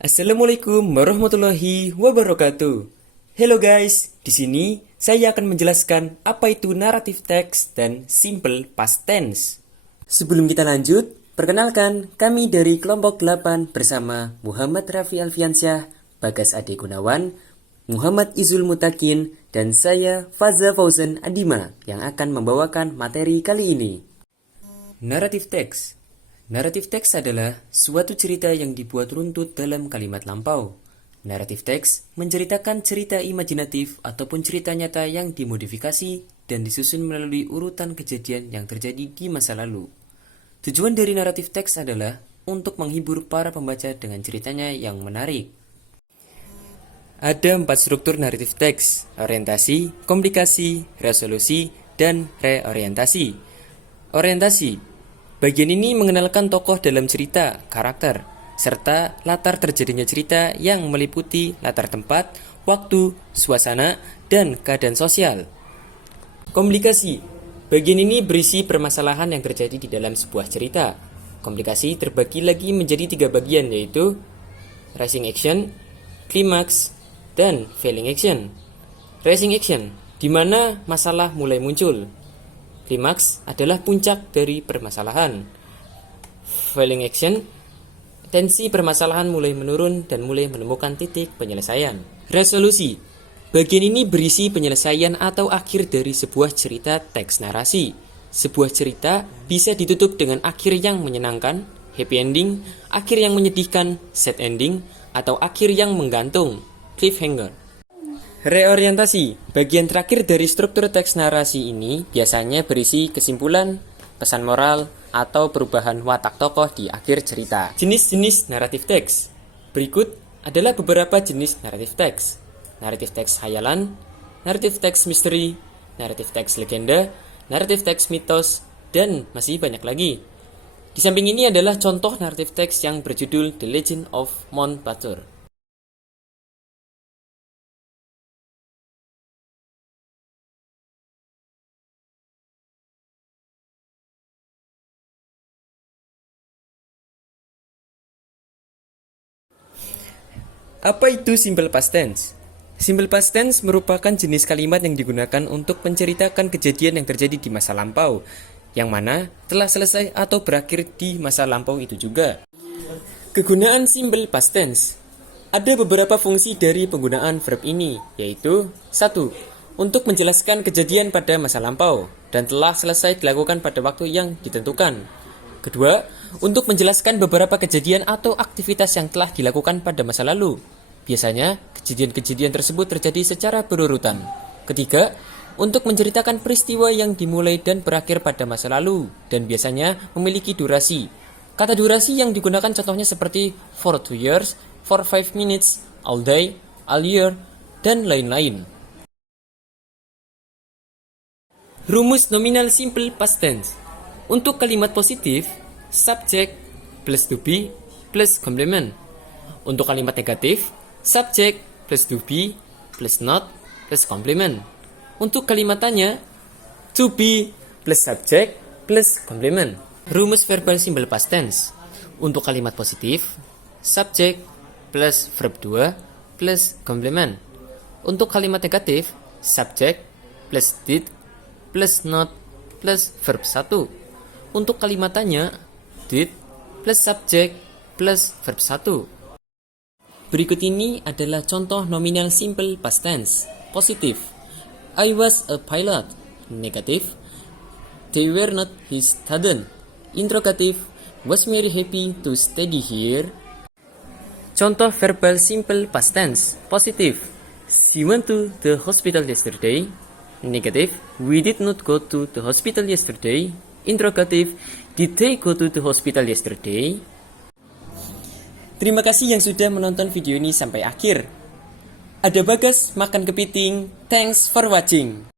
Assalamualaikum warahmatullahi wabarakatuh. Hello guys, di sini saya akan menjelaskan apa itu narrative text dan simple past tense. Sebelum kita lanjut, perkenalkan kami dari kelompok 8 bersama Muhammad Rafi Alfiansyah, Bagas Ade Gunawan, Muhammad Izul Mutakin, dan saya Faza Fauzan Adima yang akan membawakan materi kali ini. Narrative text. Narrative text adalah suatu cerita yang dibuat runtut dalam kalimat lampau. Narrative text menceritakan cerita imajinatif ataupun cerita nyata yang dimodifikasi dan disusun melalui urutan kejadian yang terjadi di masa lalu. Tujuan dari narrative text adalah untuk menghibur para pembaca dengan ceritanya yang menarik. Ada 4 struktur narrative text: orientasi, komplikasi, resolusi, dan reorientasi. Orientasi. Bagian ini mengenalkan tokoh dalam cerita, karakter, serta latar terjadinya cerita yang meliputi latar tempat, waktu, suasana, dan keadaan sosial. Komplikasi. Bagian ini berisi permasalahan yang terjadi di dalam sebuah cerita. Komplikasi terbagi lagi menjadi 3 bagian, yaitu rising action, klimaks, dan falling action. Rising action, di mana masalah mulai muncul. Klimaks adalah puncak dari permasalahan. Falling action, tensi permasalahan mulai menurun dan mulai menemukan titik penyelesaian. Resolusi, bagian ini berisi penyelesaian atau akhir dari sebuah cerita teks narasi. Sebuah cerita bisa ditutup dengan akhir yang menyenangkan, happy ending, akhir yang menyedihkan, sad ending, atau akhir yang menggantung, cliffhanger. Reorientasi, bagian terakhir dari struktur teks narasi ini biasanya berisi kesimpulan, pesan moral, atau perubahan watak tokoh di akhir cerita. Jenis-jenis naratif teks. Berikut adalah beberapa jenis naratif teks. Naratif teks hayalan, naratif teks misteri, naratif teks legenda, naratif teks mitos, dan masih banyak lagi. Di samping ini adalah contoh naratif teks yang berjudul The Legend of Mount Batur. Apa itu simple past tense? Simple past tense merupakan jenis kalimat yang digunakan untuk menceritakan kejadian yang terjadi di masa lampau, yang mana telah selesai atau berakhir di masa lampau itu juga. Kegunaan simple past tense. Ada beberapa fungsi dari penggunaan verb ini, yaitu 1. Untuk menjelaskan kejadian pada masa lampau dan telah selesai dilakukan pada waktu yang ditentukan. Kedua, untuk menjelaskan beberapa kejadian atau aktivitas yang telah dilakukan pada masa lalu. Biasanya, kejadian-kejadian tersebut terjadi secara berurutan. Ketiga, untuk menceritakan peristiwa yang dimulai dan berakhir pada masa lalu, dan biasanya memiliki durasi. Kata durasi yang digunakan contohnya seperti for 2 years, for 5 minutes, all day, all year, dan lain-lain. Rumus nominal simple past tense. Untuk kalimat positif, subject plus to be plus complement. Untuk kalimat negatif, subject plus to be plus not plus complement. Untuk kalimat tanya, to be plus subject plus complement. Rumus verbal simple past tense. Untuk kalimat positif, subject plus verb 2 plus complement. Untuk kalimat negatif, subject plus did plus not plus verb 1. Untuk kalimat tanya, did plus subject plus verb 1. Berikut ini adalah contoh nominal simple past tense. Positif, I was a pilot. Negatif, they were not his student. Interrogative, was Mary happy to study here? Contoh verbal simple past tense. Positif, she went to the hospital yesterday. Negatif, we did not go to the hospital yesterday. Interrogative, did they go to the hospital yesterday? Terima kasih yang sudah menonton video ini sampai akhir. Ada Bagas makan kepiting. Thanks for watching.